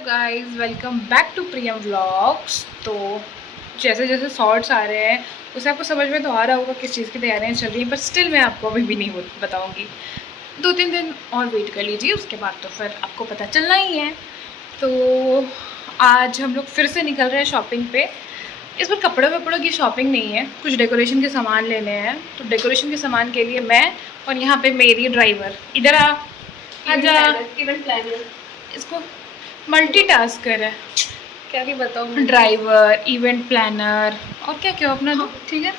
Guys, welcome back to Priyam vlogs. तो जैसे जैसे शॉर्ट्स आ रहे हैं उससे आपको समझ में तो आ रहा होगा किस चीज़ की तैयारियां चल रही हैं, पर स्टिल मैं आपको अभी भी नहीं बताऊंगी। 2-3 दिन और वेट कर लीजिए, उसके बाद तो फिर आपको पता चलना ही है। तो आज हम लोग फिर से निकल रहे हैं शॉपिंग पे। इस बार कपड़ों वपड़ों की शॉपिंग नहीं है, कुछ डेकोरेशन के सामान लेने हैं। तो डेकोरेशन के सामान के लिए मैं और यहाँ पे मेरी ड्राइवर, इधर आजा। इवेंट प्लानर, इसको मल्टीटास्कर है, क्या भी बताऊँ। ड्राइवर, इवेंट प्लानर और क्या क्या अपना दो। ठीक है,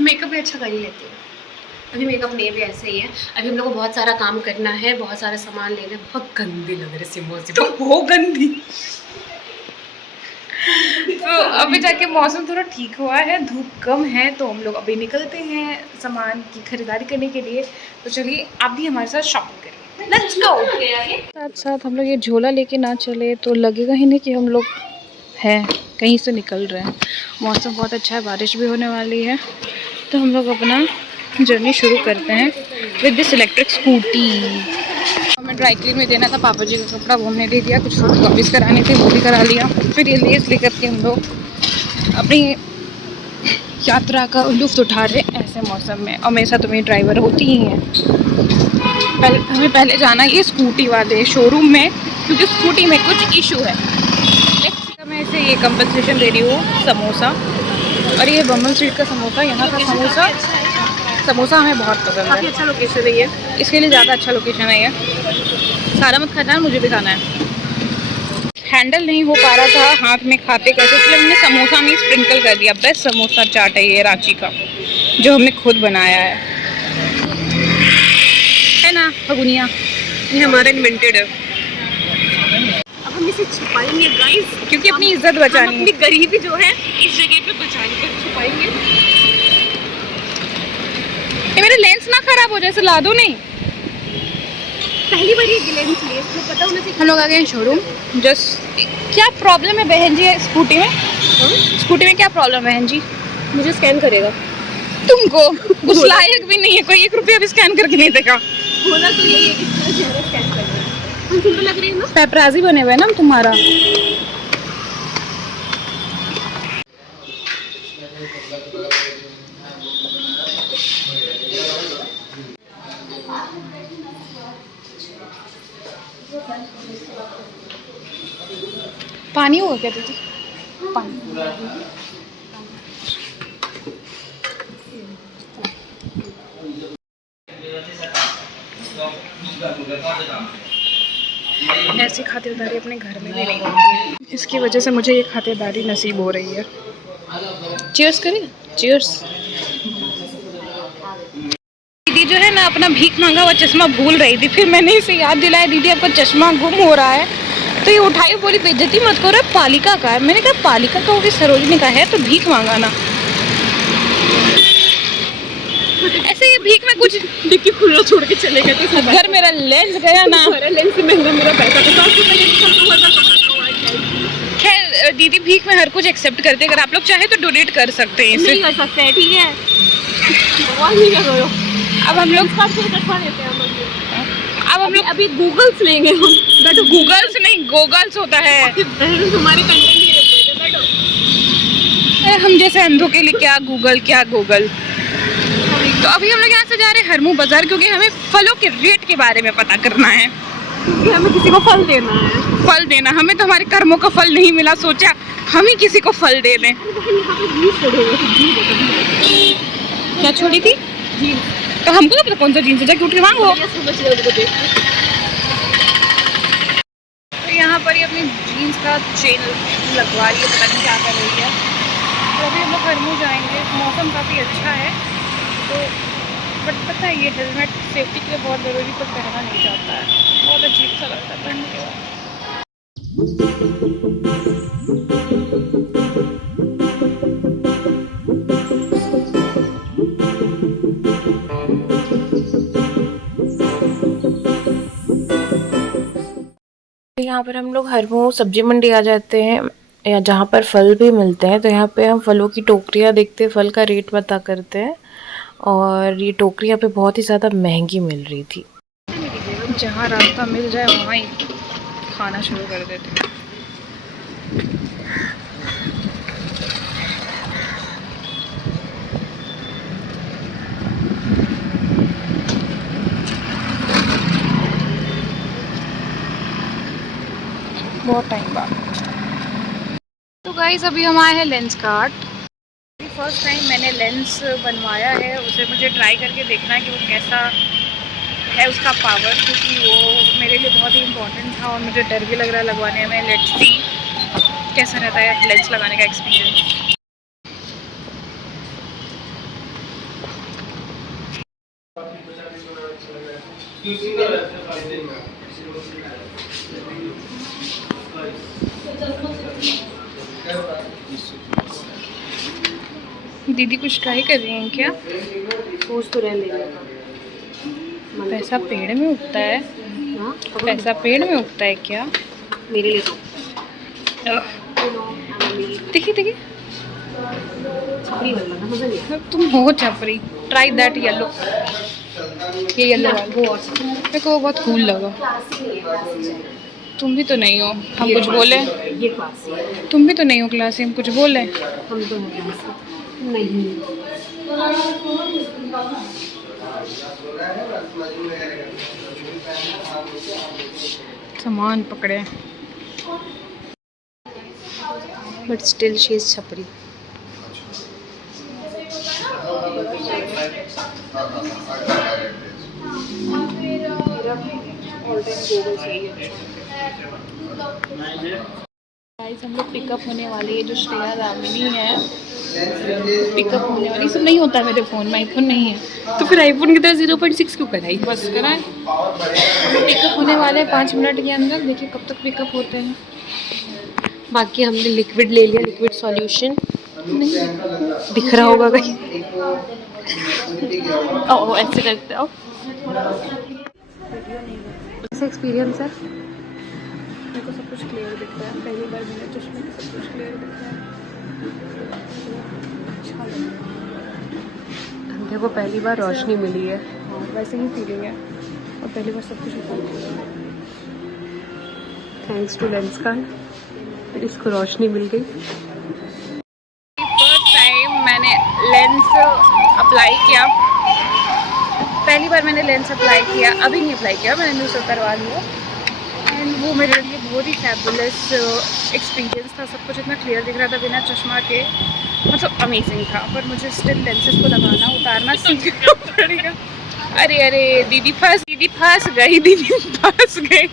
मेकअप भी अच्छा कर ही लेती हूँ। अभी मेकअप नहीं भी ऐसे ही है। अभी हम लोग को बहुत सारा काम करना है, बहुत सारा सामान लेना है। बहुत गंदी लग रही सिमो से, तो वो गंदी। तो अभी जाके मौसम थोड़ा ठीक हुआ है, धूप कम है, तो हम लोग अभी निकलते हैं सामान की खरीदारी करने के लिए। तो चलिए आप भी हमारे साथ शॉपिंग करिए, लेट्स गो। साथ साथ हम लोग ये झोला लेके ना चले तो लगेगा ही नहीं कि हम लोग हैं कहीं से निकल रहे हैं। मौसम बहुत अच्छा है, बारिश भी होने वाली है, तो हम लोग अपना जर्नी शुरू करते हैं विद दिस इलेक्ट्रिक स्कूटी। हमें ड्राई क्लीन में देना था पापा जी का कपड़ा, वो हमने दे दिया। कुछ फोटो कॉपीज़ करानी थी, वो भी करा लिया। फिर ये लेस लेकर के हम लोग अपनी यात्रा का लुत्फ़ उठा रहे हैं ऐसे मौसम में। और मेरे साथ तो मेरी ड्राइवर होती ही हैं। हमें पहले जाना है ये स्कूटी वाले शोरूम में, क्योंकि स्कूटी में कुछ इशू है। मैं इसे ये कंपनसेशन दे रही हूँ समोसा, और ये बम्बल स्ट्रीट का समोसा, यहाँ का समोसा हमें बहुत पसंद है। काफ़ी अच्छा लोकेशन है ये, इसके लिए ज़्यादा अच्छा लोकेशन है ये। सारा मत खाना है, मुझे भी खाना है। हैंडल नहीं हो पा रहा था हाथ में खाते कैसे, इसलिए हमने समोसा में स्प्रिंकल कर दिया। बेस्ट समोसा चाट है ये रांची का, जो हमने खुद बनाया है ना फगुनिया। ये हमारा इन्वेंटेड है। अब हम इसे छुपाएंगे गाइस, क्योंकि अपनी इज्जत बचानी है। अपनी गरीबी जो है इस जगह पे बचाएंगे, छुपाएंगे। ये मेरा लेंस ना खराब हो जाए, इसे ला दो नहीं। पहली बार ये लेंस लिए, इसको पता होना चाहिए। हम लोग आ गए हैं शोरूम। जस्ट क्या प्रॉब्लम है बहन जी स्कूटी में? स्कूटी में क्या प्रॉब्लम है बहन जी? मुझे स्कैन करेगा। तुमको उस लायक भी नहीं है, कोई 1 रुपया भी स्कैन करके नहीं देगा। होना तो यही है कि इसका चेहरा स्कैन कर रहे हैं। हम सुंदर लग रही है ना? पेपराजी बने हुए हैं ना तुम्हारा। पानी होगा क्या दीदी? पानी। ऐसी खातिरदारी अपने घर में भी नहीं होती, इसकी वजह से मुझे ये खातिरदारी नसीब हो रही है। चीयर्स करें, चीयर्स। दीदी जो है ना अपना भीख मांगा हुआ चश्मा भूल रही थी, फिर मैंने इसे याद दिलाया, दीदी आपका चश्मा गुम हो रहा है। तो ये उठाई, बोली बेइज्जती मत करो, पालिका का है। मैंने कहा पालिका का होगी, सरोजनी का है, तो भीख मांगा ना। ऐसे ये भीख में कुछ डिक्की खुला छोड़ के चले गए थे। अगर मेरा लेंस गया ना, लेंस से महंगा मेरा पैसा था। खैर दीदी भीख में हर कुछ एक्सेप्ट करते हैं। अगर आप लोग चाहे तो डोनेट कर सकते हैं इसे। नहीं कर सकते हैं, ठीक है। नहीं कर रहे हो। अब हम लोग अभी गूगल्स लेंगे हम। बैठो, गूगल्स नहीं गोगल्स होता है। तुम्हारे कंटेंट ही रहते हैं, बैठो। अरे हम जैसे अंधों के लिए क्या गूगल, क्या गूगल। तो अभी हम लोग यहाँ से जा रहे हैं हरमू बाजार, क्योंकि हमें फलों के रेट के बारे में पता करना है। क्योंकि हमें किसी को फल देना है। फल देना, हमें तो हमारे कर्मों का फल नहीं मिला, सोचा हम ही किसी को फल दे दें। क्या छोड़ी थी? तो हमको तो पता कौन सा जीन्स है, जाके उठ के मांगो। तो यहाँ पर ही अपनी जीन्स का चेन लगवा रही है, पता नहीं क्या कर रही है। तो अभी हम लोग हरमू जाएंगे। मौसम काफ़ी अच्छा है, तो बट पता है ये हेलमेट सेफ्टी के लिए बहुत ज़रूरी, पर पहना नहीं जाता है। बहुत अजीब सा लगता है पहनने के बाद। यहाँ पर हम लोग हरमू सब्जी मंडी आ जाते हैं, या जहाँ पर फल भी मिलते हैं। तो यहाँ पे हम फलों की टोकरियाँ देखते हैं, फल का रेट पता करते हैं। और ये टोकरी यहाँ पे बहुत ही ज़्यादा महंगी मिल रही थी। जहाँ रास्ता मिल जाए वहाँ ही खाना शुरू कर देते हैं। बहुत टाइम बाद। तो गाइस अभी हम आए हैं लेंस कार्ट। फर्स्ट टाइम मैंने लेंस बनवाया है, उसे मुझे ट्राई करके देखना है कि वो कैसा है उसका पावर, क्योंकि वो मेरे लिए बहुत ही इम्पोर्टेंट था और मुझे डर भी लग रहा है लगवाने में। लेट्स सी कैसा रहता है लेंस लगाने का एक्सपीरियंस। दीदी कुछ ट्राई कर रही हैं क्या? सोच तो रहे लेने का। पैसा पेड़ में उगता है? हाँ, पैसा पेड़ में उगता है क्या? मेरे लिए तो देखिए देखिए, छपरी वाला ना, मजा नहीं आया। तुम हो छपरी। ट्राई दैट येलो, ये येलो वाला वो और मेरे को बहुत कूल लगा। क्लासी नहीं है, क्लासी चाहिए। तुम भी तो नहीं हो, हम कुछ बोले? ये क्लासी है। तुम भी तो नहीं हो क्लासी, हम कुछ बोले? हम तो हैं क्लासी नहीं। सामान पकड़े बट स्टिल शी इज छपरी। गाइस हम लोग पिकअप होने वाली है, जो श्रेया दामिनी है पिकअप होने वाली। सब नहीं होता मेरे फ़ोन में, आईफोन नहीं है, तो फिर आईफोन की तरह 0.6 क्यों कराई? बस कराएं। पिकअप होने वाले हैं 5 मिनट के अंदर, देखिए कब तक पिकअप होते हैं। बाकी हमने लिक्विड ले लिया, लिक्विड सॉल्यूशन दिख रहा होगा कहीं। ओ ऐसे करते हो। कैसा एक्सपीरियंस है? मेरे को सब कुछ क्लियर दिख रहा है, पहली बार मैंने चश्मे में सब कुछ क्लियर दिख रहा है। अच्छा लग रहा है। देखो पहली बार रोशनी मिली है। हाँ वैसे ही फीलिंग है, और पहली बार सब कुछ होता है। थैंक्स टू लेंस कार्ड फिर इसको रोशनी मिल गई। फर्स्ट टाइम मैंने लेंस अप्लाई किया, पहली बार मैंने लेंस अप्लाई किया, अभी नहीं अप्लाई किया, मैंने न्यूज़ करवा लिया। एंड वो मेरे लिए बहुत ही फैबुलस एक्सपीरियंस था। सब कुछ इतना क्लियर दिख रहा था बिना चश्मा के, मतलब अमेजिंग था। पर मुझे स्टिल लेंसेज को लगाना उतारना सीखना पड़ेगा। अरे अरे दीदी फंस गई, दीदी फंस गई।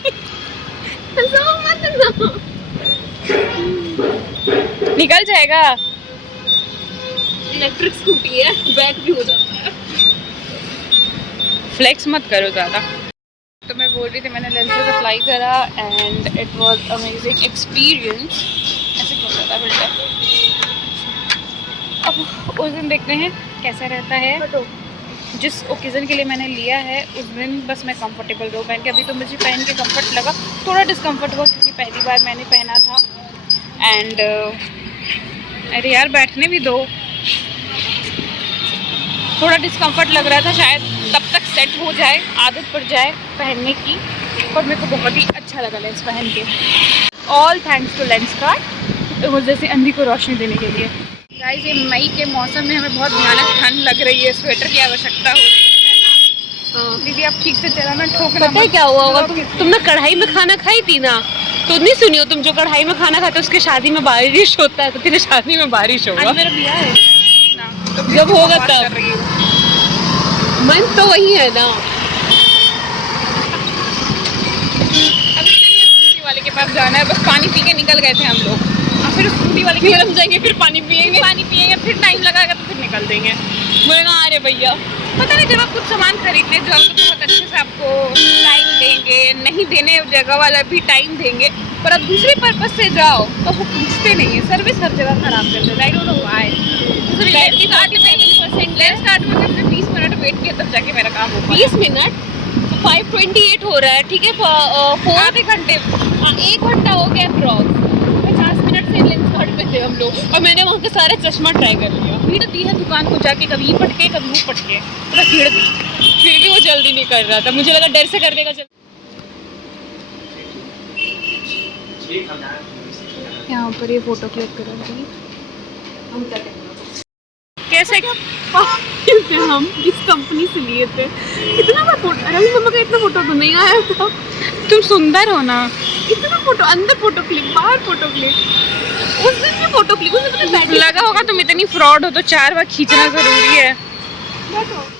निकल जाएगा। इलेक्ट्रिक स्कूटी है, बैक भी हो जाता है। फ्लेक्स मत करो ज़्यादा। तो मैं बोल रही थी मैंने लेंसेज अप्लाई करा and it was amazing experience. ऐसे क्यों होता है बेटा? अब उस दिन देखते हैं कैसा रहता है। जिस ओकेज़न के लिए मैंने लिया है उस दिन बस मैं कंफर्टेबल रहूँ पहन के। अभी तो मुझे पहन के कंफर्ट लगा, थोड़ा डिस्कम्फर्ट हुआ क्योंकि पहली बार मैंने पहना था। एंड अरे यार बैठने भी दो। थोड़ा डिस्कम्फर्ट लग रहा था, शायद तब तक सेट हो जाए, आदत पड़ जाए पहनने की। पर मेरे को बहुत ही अच्छा लगा लेंस पहन के। All thanks to Lenskart, वो जैसे अंधी को रोशनी देने के लिए। गाइस ये मई के मौसम में हमें बहुत भयानक ठंड लग रही है, स्वेटर की आवश्यकता हो रही है ना। दीदी आप ठीक से चलाना, ठोकना। पता है क्या हुआ होगा? तुमने कढ़ाई में खाना खाई थी ना, तो नहीं सुनी हो तुम? जो कढ़ाई में खाना खाते उसके शादी में बारिश होता है, तो तेरे शादी में बारिश होगा। आज मेरा ब्याह है ना, तो जब होगा तब। मन तो वही है ना। अभी स्कूटी वाले के पास जाना है, बस पानी पी के निकल गए थे हम लोग। फिर स्कूटी वाले के फिर हम जाएंगे, फिर पानी पिएंगे, फिर टाइम लगाएगा तो फिर निकल देंगे। बोलेगा अरे भैया पता नहीं, जब आप कुछ सामान खरीदने जाओ तो बहुत अच्छे से आपको टाइम देंगे, नहीं देने जगह वाला भी टाइम देंगे। पर अब दूसरे पर्पस से जाओ तो वो पूछते नहीं है, सर्विस हर जगह खराब कर देता है। I don't know why. Lens card में हमने 20 मिनट वेट किया तब जाके मेरा काम हो पाया। 20 मिनट 5:28 हो रहा है, ठीक है। आधे घंटे, 1 घंटा हो गया क्रॉस। 50 मिनट से लेंस कार्ड पे थे हम लोग, और मैंने वहाँ के सारे चश्मा ट्राई कर लिया। भीड़ दी है दुकान को जाके, कभी ये पटके कभी वो पटके, पूरा भीड़ दी। फिर भी वो जल्दी नहीं कर रहा था, मुझे लगा डर से कर देगा। यहाँ पर ये फोटो क्लिक करेंगे। हम क्या कहते हैं कैसे हम इस कंपनी से लिए थे। इतना मैं फोटो, अरे मम्मा का इतना फोटो तो नहीं आया था। तुम सुंदर हो ना। इतना फोटो, अंदर फोटो क्लिक, बाहर फोटो क्लिक, उस दिन भी फोटो क्लिक, उस दिन तो बैठ लगा होगा तुम इतनी फ्रॉड हो तो 4 बार खींचना जरूरी है। बैठो।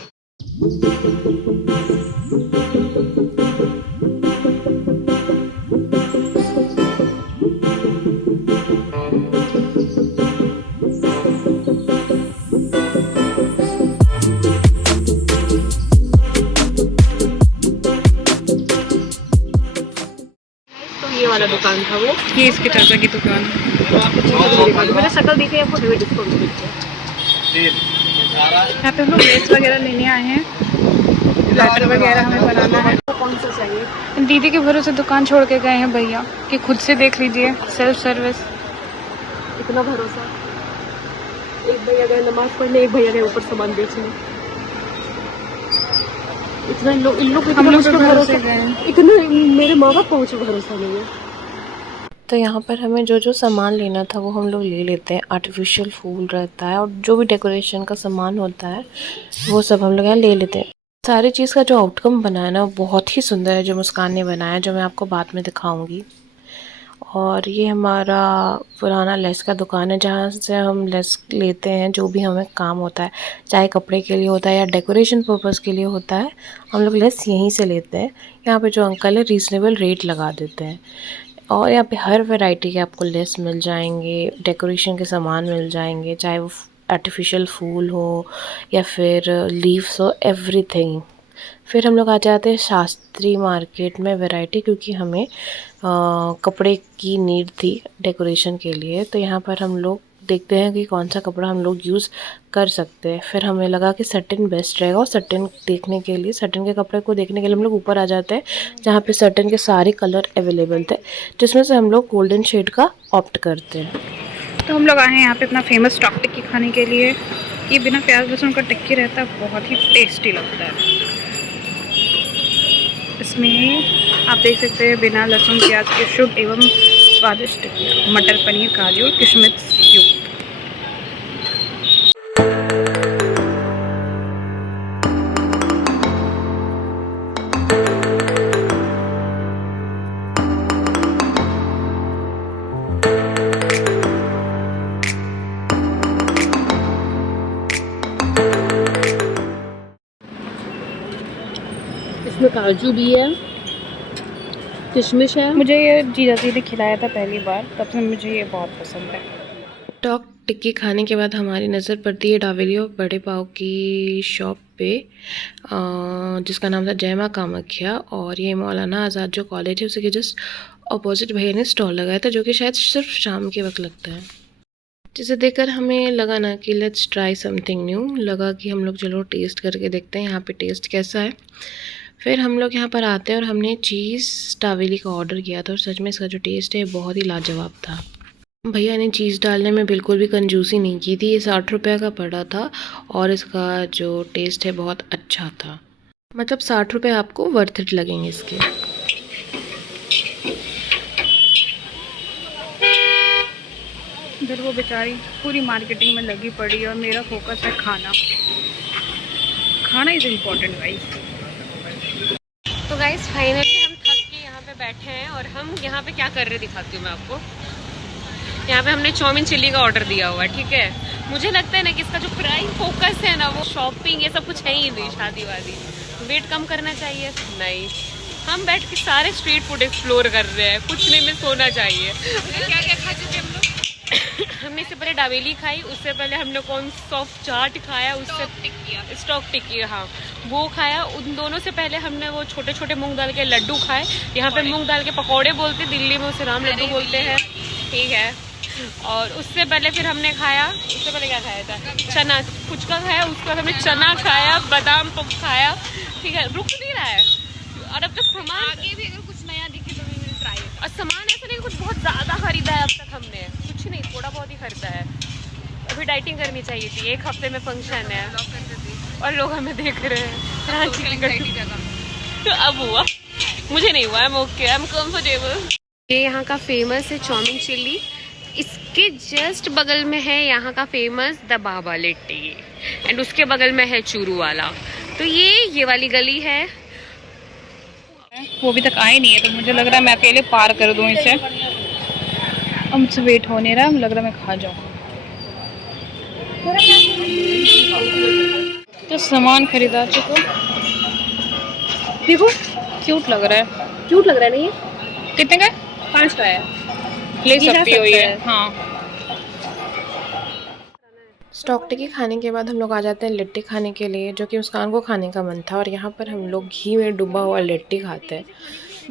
ये वाला दुकान था वो, ये इसके चाचा की दुकान है। मेरा शक्ल देखे आपको हेवी डिस्काउंट मिलता है। यहाँ पे हम लोग लेस वगैरह लेने आए हैं, बैटर वगैरह हमें बनाना है। कौन सा चाहिए? दीदी के भरोसे दुकान छोड़ के गए हैं भैया कि खुद से देख लीजिए, सेल्फ सर्विस। इतना भरोसा, एक भैया गए नमाज पढ़ने, एक भैया गए ऊपर सामान बेचने। इतना इन लोग हम लोग पे भरोसे गए हैं। इतना मेरे माँ बाप को मुझे भरोसा नहीं है। तो यहाँ पर हमें जो जो सामान लेना था वो हम लोग ले लेते हैं। आर्टिफिशियल फूल रहता है और जो भी डेकोरेशन का सामान होता है वो सब हम लोग यहाँ ले लेते हैं। सारी चीज़ का जो आउटकम बना है ना वो बहुत ही सुंदर है, जो मुस्कान ने बनाया, जो मैं आपको बाद में दिखाऊंगी। और ये हमारा पुराना लेस का दुकान है, जहाँ से हम लेस लेते हैं। जो भी हमें काम होता है, चाहे कपड़े के लिए होता है या डेकोरेशन पर्पज़ के लिए होता है, हम लोग लेस यहीं से लेते हैं। यहाँ पे जो अंकल है रीज़नेबल रेट लगा देते हैं और यहाँ पे हर वैरायटी के आपको लेस मिल जाएंगे, डेकोरेशन के सामान मिल जाएंगे, चाहे वो आर्टिफिशियल फूल हो या फिर लीव्स हो, एवरीथिंग। फिर हम लोग आ जाते हैं शास्त्री मार्केट में वैरायटी, क्योंकि हमें कपड़े की नीड थी डेकोरेशन के लिए। तो यहाँ पर हम लोग देखते हैं कि कौन सा कपड़ा हम लोग यूज़ कर सकते हैं। फिर हमें लगा कि सटिन बेस्ट रहेगा और सटिन देखने के लिए, सटिन के कपड़े को देखने के लिए हम लोग ऊपर आ जाते हैं, जहाँ पे सटिन के सारे कलर अवेलेबल थे, जिसमें से हम लोग गोल्डन शेड का ऑप्ट करते हैं। तो हम लोग आए हैं यहाँ पे अपना फेमस स्टॉक टिक्की खाने के लिए। ये बिना प्याज लहसुन का टिक्की रहता है, बहुत ही टेस्टी लगता है। इसमें आप देख सकते हैं बिना लहसुन प्याज के शुद्ध एवं स्वादिष्ट टिक्की, मटर पनीर काजू और किशमिश युक्त। इसमें काजू भी है, किशमिश है। मुझे ये जीजा जी ने खिलाया था पहली बार, तब से मुझे ये बहुत पसंद है। टॉक टिक्की खाने के बाद हमारी नज़र पड़ती है डावेली और बड़े पाव की शॉप पे, जिसका नाम था जय मां कामाख्या। और ये मौलाना आज़ाद जो कॉलेज है उसके जस्ट अपोजिट भैया ने स्टॉल लगाया था, जो कि शायद सिर्फ शाम के वक्त लगता है। जिसे देखकर हमें लगा ना कि लेट्स ट्राई समथिंग न्यू, लगा कि हम लोग चलो टेस्ट करके देखते हैं यहाँ पे टेस्ट कैसा है। फिर हम लोग यहाँ पर आते हैं और हमने चीज़ डावेली का ऑर्डर किया था और सच में इसका जो टेस्ट है बहुत ही लाजवाब था। भैया ने चीज़ डालने में बिल्कुल भी कंजूसी नहीं की थी। ये 60 रुपये का पड़ा था और इसका जो टेस्ट है बहुत अच्छा था। मतलब 60 रुपये आपको वर्थ इट लगेंगे इसके। इधर वो बेचारी पूरी मार्केटिंग में लगी पड़ी है और मेरा फोकस है खाना। खाना इज़ इम्पोर्टेंट गाइस। तो गाइस फाइनली हम थक के यहाँ पे बैठे हैं और हम यहाँ पे क्या कर रहे दिखाती हूँ मैं आपको। यहाँ पे हमने चाउमीन चिल्ली का ऑर्डर दिया हुआ है, ठीक है। मुझे लगता है ना कि इसका जो प्राइम फोकस है ना वो शॉपिंग ये सब कुछ है ही नहीं, शादी वादी। वेट कम करना चाहिए, नहीं, हम बैठ के सारे स्ट्रीट फूड एक्सप्लोर कर रहे हैं, कुछ नहीं में सोना चाहिए। क्या क्या खा चुके हम लोग? हमने इससे पहले डावेली खाई, उससे पहले हमने कौन सॉफ्ट चाट खाया, उससे स्टॉक टिक्की, हाँ वो खाया। उन दोनों से पहले हमने वो छोटे छोटे मूंग दाल के लड्डू खाए। यहाँ पे मूंग दाल के पकौड़े बोलते, दिल्ली में उसे राम लड्डू बोलते हैं, ठीक है। और उससे पहले फिर हमने खाया, उससे पहले क्या खाया था, चना फुचका खाया। उसके बाद हमने चना खाया, बादाम पप खाया, ठीक है। रुक नहीं रहा है और अब तक सामान आगे भी अगर कुछ नया दिखे तो वी विल ट्राई। और सामान ऐसा नहीं कुछ बहुत ज़्यादा खरीदा है अब तक हमने, कुछ नहीं, थोड़ा बहुत ही खरीदा है। अभी डाइटिंग करनी चाहिए थी, एक हफ्ते में फंक्शन है और लोग हमें देख रहे हैं। तो अब हुआ, मुझे नहीं हुआ, I am okay, I am comfortable. ये यहाँ का फेमस है चाउमीन चिल्ली, इसके जस्ट बगल में है यहाँ का famous the Baba litti and उसके बगल में है चूरू वाला। तो ये वाली गली है। वो अभी तक आए नहीं है तो मुझे लग रहा है मैं अकेले पार कर दूं इसे। अब मुझसे वेट हो नहीं रहा, लग रहा है मैं खा जाऊँ। तो सामान खरीदा चुका, देखो क्यूट लग रहा है। क्यूट लग रहा है ना ये? कितने का है? 5 का है। ले सकती हो ये। हाँ। स्टॉक टिक्की खाने के बाद हम लोग आ जाते हैं लिट्टी खाने के लिए, जो कि मुस्कान को खाने का मन था। और यहाँ पर हम लोग घी में डूबा हुआ लिट्टी खाते हैं,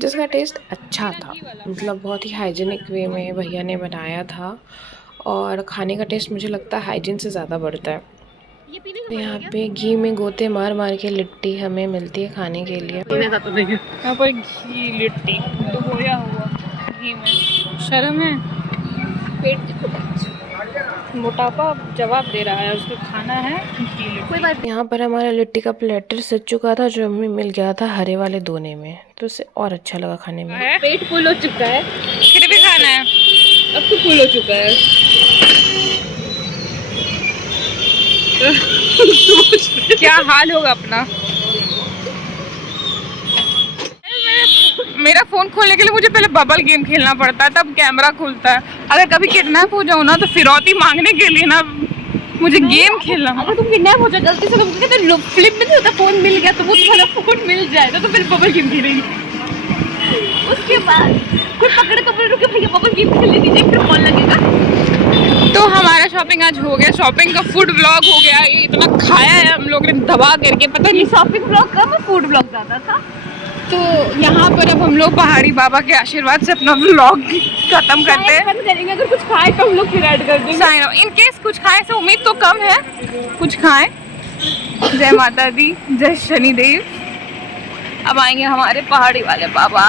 जिसका टेस्ट अच्छा था। मतलब बहुत ही हाइजीनिक वे में भैया ने बनाया था और खाने का टेस्ट मुझे लगता है हाइजीन से ज़्यादा बढ़ता है। यहाँ पे घी में गोते मार मार के लिट्टी हमें मिलती है खाने के लिए। यहाँ पर घी लिट्टी डुबोया हुआ घी में। शर्म है? मोटापा जवाब दे रहा है, उसको खाना है घी लिट्टी। कोई बात। यहाँ पर हमारा लिट्टी का प्लेटर सज चुका था, जो हमें मिल गया था हरे वाले दोने में, तो उससे और अच्छा लगा खाने में। पेट फुल हो चुका है, फिर भी खाना है। अब तो फुल हो चुका है। क्या हाल होगा अपना। मेरा फोन खोलने के लिए मुझे पहले बबल गेम खेलना पड़ता है, तब कैमरा खुलता है। अगर कभी किडनैप हो जाऊँ ना तो फिरौती मांगने के लिए ना मुझे गेम खेलना। अगर तुम किडनैप हो जाए गलती से, तो फ्लिप में नहीं होता, फोन मिल गया तो वो तुम्हारा फोन मिल जाएगा, तो फिर बबल गेम खेलेंगे। उसके बाद कोई पकड़े तो बोले रुके भैया बबल गेम खेलने दीजिए, फिर कॉल लगेगा। तो हमारा शॉपिंग आज हो गया, शॉपिंग का फूड ब्लॉग हो गया। ये इतना खाया है हम लोग ने दबा करके, पता नहीं। शॉपिंग ब्लॉग कम, फूड ब्लॉग ज़्यादा था। तो यहाँ पर अब हम लोग पहाड़ी बाबा के आशीर्वाद से अपना व्लॉग खत्म करते हैं। करेंगे अगर कुछ खाए तो हम लोग फिर ऐड कर देंगे। इन केस कुछ खाए से उम्मीद तो कम है, कुछ खाएं। जय माता दी, जय शनिदेव। अब आएंगे हमारे पहाड़ी वाले बाबा।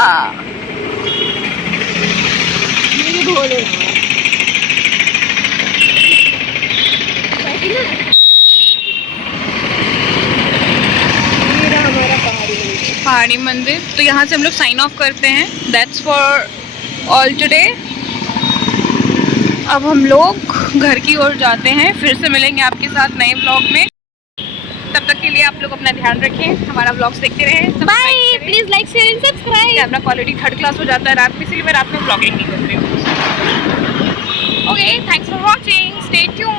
पहाड़ी मंदिर। तो यहाँ से हम लोग साइन ऑफ करते हैं। That's for all today. अब हम लोग घर की ओर जाते हैं, फिर से मिलेंगे आपके साथ नए व्लॉग में। तब तक के लिए आप लोग अपना ध्यान रखें, हमारा व्लॉग्स देखते रहें। Bye, please like share and subscribe. Camera quality 3rd class हो जाता है रात में, इसलिए मैं रात में व्लॉगिंग नहीं कर रही हूँ। Okay, thanks for watching, stay tuned.